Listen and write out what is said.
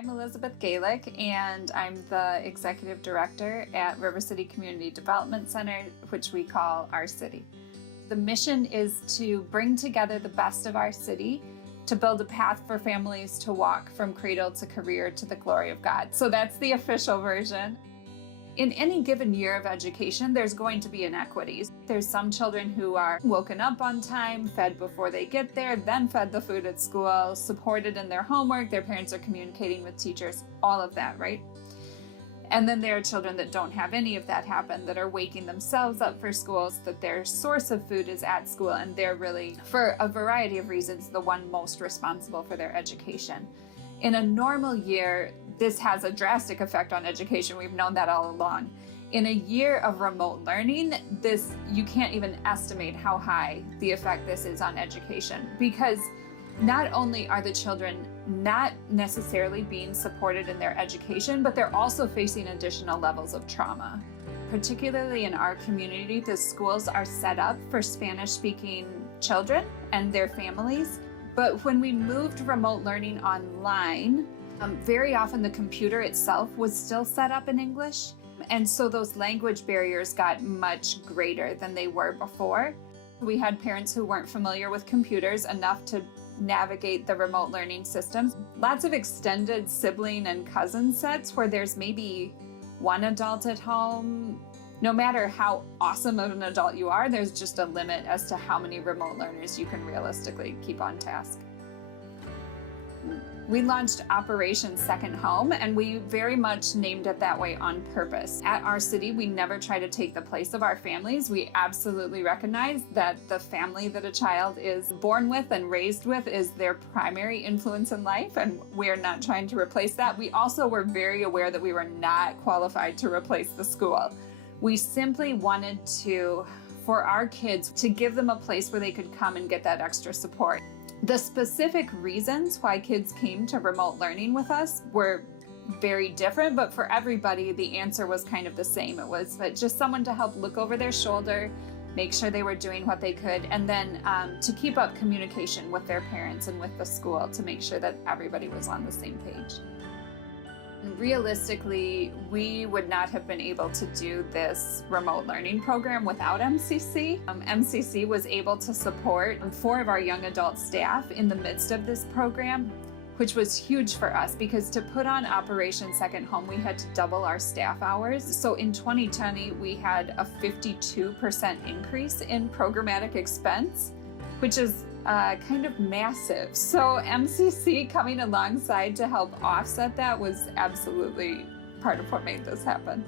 I'm Elizabeth Galick, and I'm the Executive Director at River City Community Development Center, which we call our city. The mission is to bring together the best of our city to build a path for families to walk from cradle to career to the glory of God. So that's the official version. In any given year of education, there's going to be inequities. There's some children who are woken up on time, fed before they get there, then fed the food at school, supported in their homework, their parents are communicating with teachers, all of that, right? And then there are children that don't have any of that happen, that are waking themselves up for schools, that their source of food is at school, and they're really, for a variety of reasons, the one most responsible for their education. In a normal year, this has a drastic effect on education. We've known that all along. In a year of remote learning, you can't even estimate how high the effect this is on education, because not only are the children not necessarily being supported in their education, but they're also facing additional levels of trauma. Particularly in our community, the schools are set up for Spanish-speaking children and their families. But when we moved remote learning online, very often the computer itself was still set up in English. And so those language barriers got much greater than they were before. We had parents who weren't familiar with computers enough to navigate the remote learning systems. Lots of extended sibling and cousin sets where there's maybe one adult at home. No matter how awesome of an adult you are, there's just a limit as to how many remote learners you can realistically keep on task. We launched Operation Second Home, and we very much named it that way on purpose. At our city, we never try to take the place of our families. We absolutely recognize that the family that a child is born with and raised with is their primary influence in life, and we're not trying to replace that. We also were very aware that we were not qualified to replace the school. We simply wanted for our kids to give them a place where they could come and get that extra support. The specific reasons why kids came to remote learning with us were very different, but for everybody, the answer was kind of the same. It was that just someone to help look over their shoulder, make sure they were doing what they could, and then to keep up communication with their parents and with the school to make sure that everybody was on the same page. Realistically, we would not have been able to do this remote learning program without MCC. MCC was able to support 4 of our young adult staff in the midst of this program, which was huge for us because to put on Operation Second Home, we had to double our staff hours. So in 2020, we had a 52% increase in programmatic expense, which is kind of massive. So MCC coming alongside to help offset that was absolutely part of what made this happen.